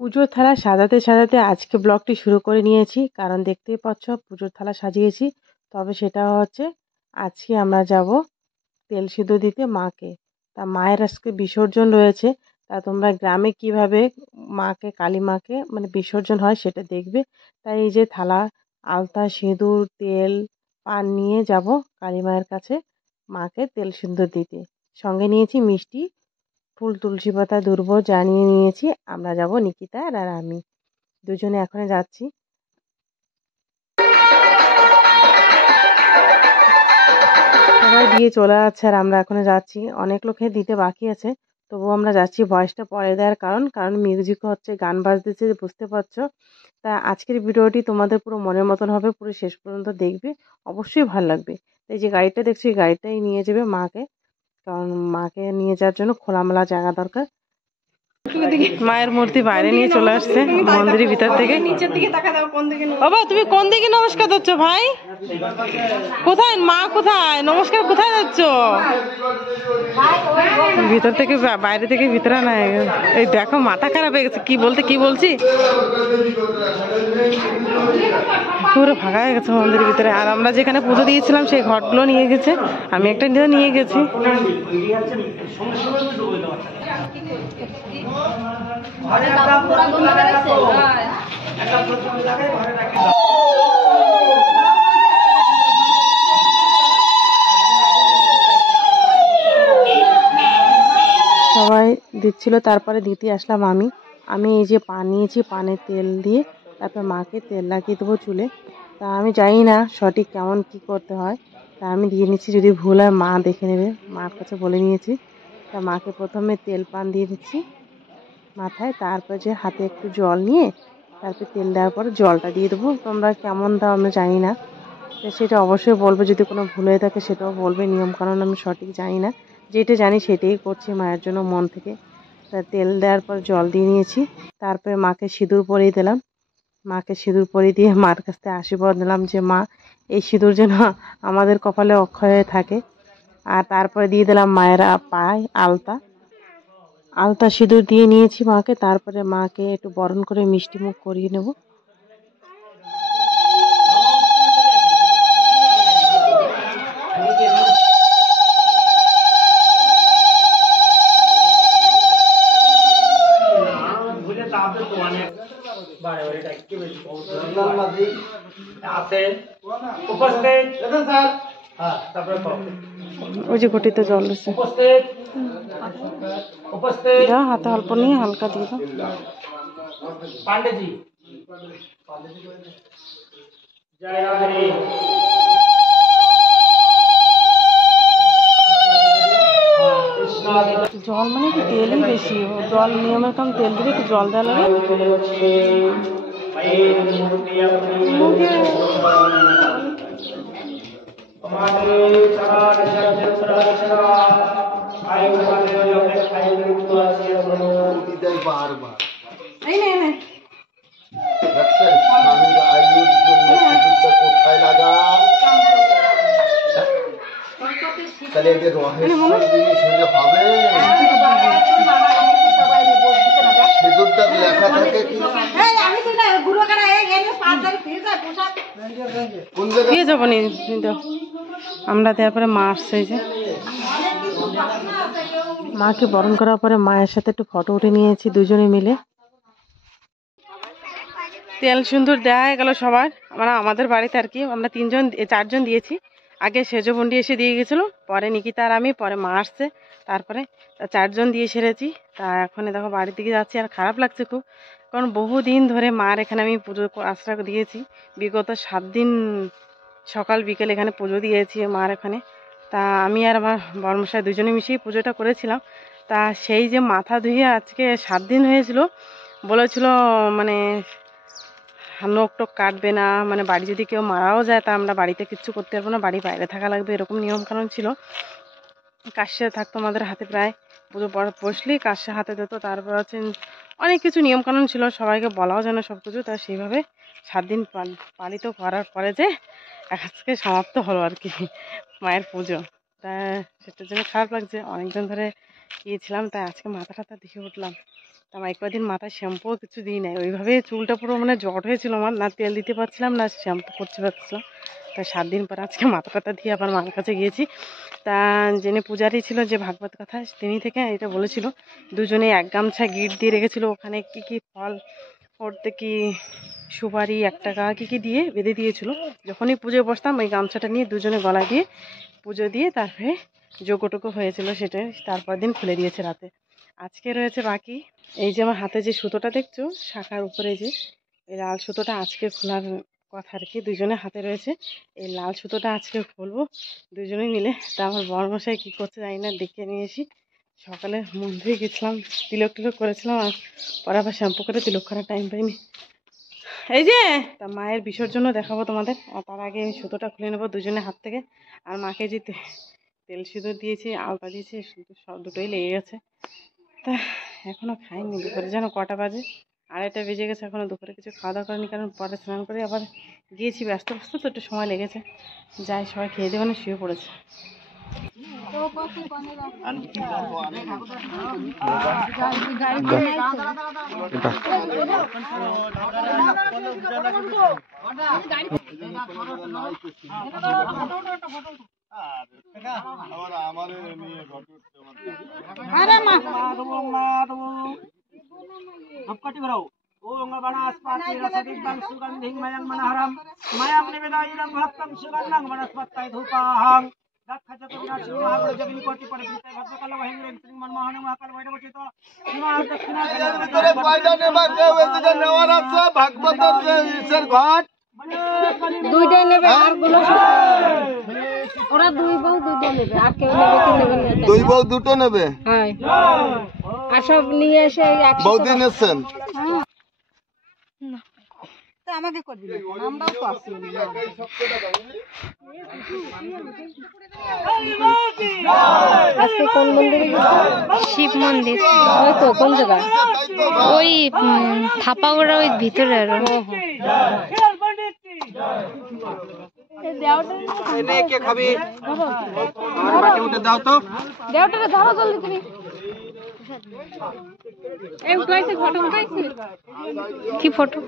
পুজোর থালা সাজাতে সাজাতে আজকে ব্লগটি শুরু করে নিয়েছি, কারণ দেখতেই পাচ্ছ পুজোর থালা সাজিয়েছি। তবে সেটা হচ্ছে আজকে আমরা যাব তেল সিঁদুর দিতে মাকে। তা মায়ের আজকে বিসর্জন রয়েছে। তা তোমরা গ্রামে কিভাবে মাকে, কালী মাকে মানে বিসর্জন হয় সেটা দেখবে। তাই এই যে থালা, আলতা, সিঁদুর, তেল, পান নিয়ে যাব কালী মায়ের কাছে মাকে তেল সিঁদুর দিতে। সঙ্গে নিয়েছি মিষ্টি, ফুল, তুলসী পাতা, দুর্ব জানিয়ে নিয়েছি। আমরা যাব নিকিতা আর আমি দুজনে এখন যাচ্ছি। সবাই দিয়ে চলে যাচ্ছে আর আমরা এখন যাচ্ছি। অনেক লোকে দিতে বাকি আছে, তবুও আমরা যাচ্ছি। ভয়েসটা পরে দেওয়ার কারণ মিউজিকও হচ্ছে, গান বাজতেছে, বুঝতে পারছো। তা আজকের ভিডিওটি তোমাদের পুরো মনের মতন হবে, পুরো শেষ পর্যন্ত দেখবে, অবশ্যই ভালো লাগবে। এই যে গাড়িটা দেখছি, এই গাড়িটাই নিয়ে যাবে মাকে, কারণ মাকে নিয়ে যাওয়ার জন্য খোলামেলা জায়গা দরকার। মায়ের মূর্তি বাইরে নিয়ে চলে আসছে মন্দিরের ভিতর থেকে। বাবা তুমি কোন দিকে নমস্কার দিচ্ছ ভাই? কোথায় মা, কোথায় নমস্কার, কোথায় যাচ্ছ? ভিতর থেকে বাইরে থেকে ভিতরে না। এই দেখো মাথা খারাপ হয়ে গেছে, কি বলতে কি বলছি, পুরো ফাঁকা হয়ে গেছে মন্দিরের ভিতরে। আর আমরা যেখানে পুজো দিয়েছিলাম সেই ঘটগুলো নিয়ে গেছে, আমি একটা নিয়ে গেছি। সবাই দিচ্ছিল, তারপরে দিতে আসলাম আমি এই যে পান নিয়েছি, পানে তেল দিয়ে তারপর মাকে তেল লাগিয়ে দেবো চুলে। তা আমি জানি না সঠিক কেমন কি করতে হয়, তা আমি দিয়ে নিচ্ছি, যদি ভুল হয় মা দেখে নেবে, মার কাছে বলে নিয়েছি। তা মাকে প্রথমে তেল পান দিয়ে দিচ্ছি মাথায়, তারপর যে হাতে একটু জল নিয়ে তারপর তেল দেওয়ার পরে জলটা দিয়ে দেবো। তোমরা কেমন দাও আমরা জানি না, তো সেটা অবশ্যই বলবে, যদি কোনো ভুল হয়ে থাকে সেটাও বলবে। নিয়মকানুন আমি সঠিক জানি না, যেটা জানি সেটাই করছি মায়ের জন্য মন থেকে। তা তেল দেওয়ার পর জল দিয়ে নিয়েছি, তারপরে মাকে সিঁদুর পরিয়ে দিলাম। মাকে সিঁদুর পরিয়ে দিয়ে মার কাছ থেকে আশীর্বাদ নিলাম যে মা এই সিঁদুর যেন আমাদের কপালে অক্ষয় হয়ে থাকে। আর তারপরে দিয়ে দিলাম মায়ের পায়ে আলতা সিঁদুর দিয়ে নিয়েছি মাকে। তারপরে মাকে একটু বরণ করে মিষ্টি মুখ করিয়ে নেব। ওই যে ঘটিতে জল আছে, হাতে অল্প নিয়ে হালকা দিয়ে দাও। জল মানে কি তেলই বেশি, জল নিয়মের কম, তেল দিলে একটু জল দেওয়া লাগে। আমরা তারপরে মা আসছে, যে মাকে বরণ করার পরে মায়ের সাথে একটু ফটো উঠে নিয়েছি দুজনে মিলে। তেল সিঁদুর দেওয়া হয়ে গেল সবার, মানে আমাদের বাড়িতে আর কি। আমরা চারজন দিয়েছি। আগে সেজবন্ডি এসে দিয়ে গেছিল, পরে নিকিতা আর আমি, পরে মা আসছে, তারপরে চারজন দিয়ে সেরেছি। তা এখন দেখো বাড়ির দিকে যাচ্ছি। আর খারাপ লাগছে খুব, কারণ বহুদিন ধরে মার এখানে আমি পুজো আশ্রা দিয়েছি। বিগত 7 দিন সকাল বিকেল এখানে পুজো দিয়েছি মার এখানে। তা আমি আর আমার বর্মশাই দুজনে মিশেই পুজোটা করেছিলাম। তা সেই যে মাথা ধুয়ে আজকে 7 দিন হয়েছিল, বলেছিল মানে নখ টোক কাটবে না, মানে বাড়ি যদি কেউ মারাও যায় তা আমরা বাড়িতে কিচ্ছু করতে পারবো না, বাড়ি বাইরে থাকা লাগবে, এরকম নিয়মকানুন ছিল। কাশ্যে থাকতো আমাদের হাতে, প্রায় পুজো বসলেই কাশ্যে হাতে দিত। তারপর হচ্ছে অনেক কিছু নিয়মকানুন ছিল, সবাইকে বলাও যেন সব কিছু। তা সেইভাবে 7 দিন পালিত করার পরে যে আজকে সমাপ্ত হলো আর কি মায়ের পুজো। তা সেটার জন্য খারাপ লাগছে, অনেকদিন ধরে গিয়েছিলাম, তাই আজকে মাথা টাথা দিয়ে উঠলাম। তা আমি কদিন মাথায় শ্যাম্পুও কিছু দিই নাই, ওইভাবে চুলটা পুরো মানে জট হয়েছিল আমার, না তেল দিতে পারছিলাম না শ্যাম্পু করতে পারছিলাম। তা 7 দিন পর আজকে মাথা টাথা দিয়ে আবার মার কাছে গিয়েছি। তা যিনি পূজারি ছিল, যে ভাগবত কথা, তিনি থেকে এটা বলেছিল, দুজনে এক গামছা গিট দিয়ে রেখেছিল, ওখানে কি কি ফল পড়তে কি সুপারি 1 টাকা কি কি দিয়ে বেঁধে দিয়েছিল। যখনই পুজোয় বসতাম ওই গামছাটা নিয়ে দুজনে গলায় দিয়ে পুজো দিয়ে তারপরে যোগ্যটুকু হয়েছিল সেটাই, তারপর দিন খুলে দিয়েছে রাতে। আজকে রয়েছে বাকি। এই যে আমার হাতে যে সুতোটা দেখছো শাখার উপরে, যে এই লাল সুতোটা আজকে খোলার কথা আর কি, দুজনে হাতে রয়েছে। এই লাল সুতোটা আজকে খুলবো দুজনে মিলে। তা আমার বড়মশাই কী করছে জানি না, ডেকে নিয়ে এসি। সকালে মন্দিরে গেছিলাম, তিলক টিলক করেছিলাম, আর পরে আবার শ্যাম্পু করে তিলক করার টাইম পাইনি। এই যে তা মায়ের বিসর্জনও দেখাবো তোমাদের, আর তার আগে আমি সুতোটা খুলে নেবো দুজনে হাত থেকে। আর মাকে যে তেল সিঁদুর দিয়েছি, আলতা দিয়েছি, সব দুটোই লেগে গেছে। তা এখনও খাইনি, দুপুরে যেন কটা বাজে, 2:30 বেজে গেছে, এখনও দুপুরে কিছু খাওয়া দাওয়া করিনি, কারণ পরে স্নান করে আবার গিয়েছি, ব্যস্ত তো একটু সময় লেগেছে। যাই, সবাই খেয়ে দিয়ে মানে শুয়ে পড়েছে। দুইটাই নেবে, আর গুলো ওরা দুই বউ দুইটা নেবে, আর কেউ নেবে কি নেবে না? দুই বউ দুটো নেবে। হ্যাঁ, আর সব নিয়ে এসে বৌদিন এসছেন। আমাকে করবি না, আমরাও তো আছি। আজকে কোন মন্দিরে গেছে? শিব মন্দির। ওই তো, কোন জায়গায়? ওই থাপাগড়া, ওই ভিতরে আরো। দেওটারে ধরো জলদি তুমি। কি ফটো?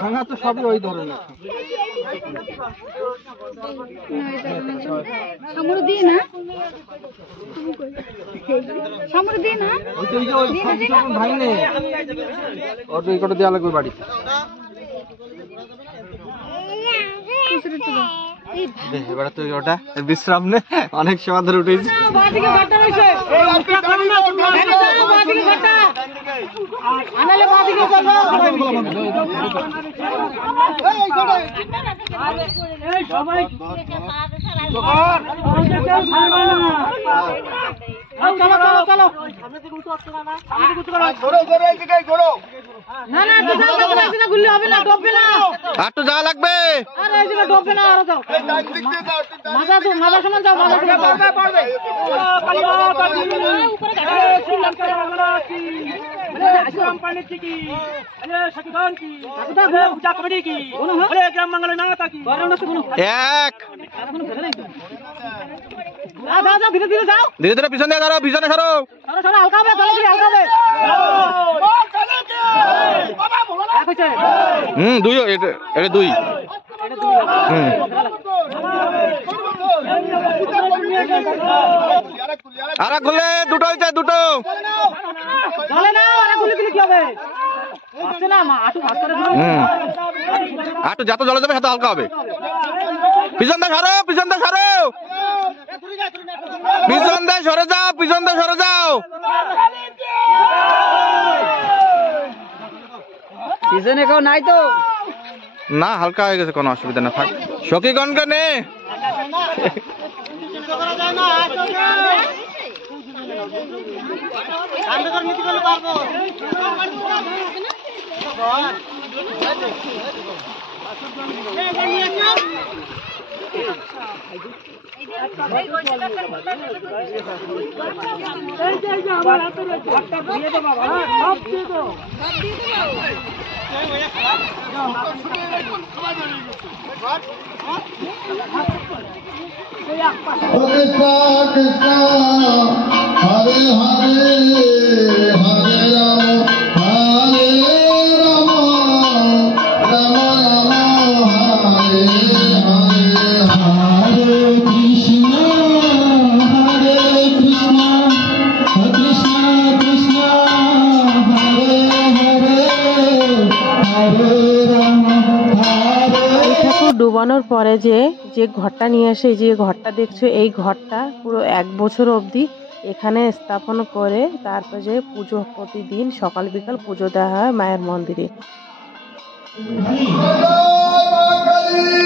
ভাঙা তো সবই ওই ধরনের। সামনে দিয়ে না, সামনে দিয়ে না, ভাঙলে ওটা এই কটা দেওয়া লাগবে বাড়ি। এবার তো ওটা বিশ্রাম নে, অনেক সময় ধরে উঠেছি। একটু যা লাগবে, ধীরে ধীরে পিছনে ধরো, পিছনে সরো। দুই, এটা দুই। আর খুলে দুটো হয়েছে, দুটো। একটু যত জলে যাবে সেটা হালকা হবে। পিছন দিয়ে সরো, পিছন দিয়ে সরো, পিছন দিয়ে সরে যাও, পিছন দিয়ে সরে যাও। পিছনে কেউ নাই তো? না, হালকা হয়ে গেছে, কোনো অসুবিধা না। থাক, সখীগণকে নে। Krishna Krishna Hare Hare Hare Rama Rama Rama Hare Hare Hare Krishna Hare Krishna Krishna Krishna Hare Hare Hare Rama এই ঠাকুর ডুবানোর পরে যে যে ঘরটা নিয়ে আসে, যে ঘরটা দেখছো, এই ঘরটা পুরো 1 বছর অবধি এখানে স্থাপন করে তারপর যে পুজো প্রতিদিন সকাল বিকাল পুজো দেওয়া হয় মায়ের মন্দিরে। Hare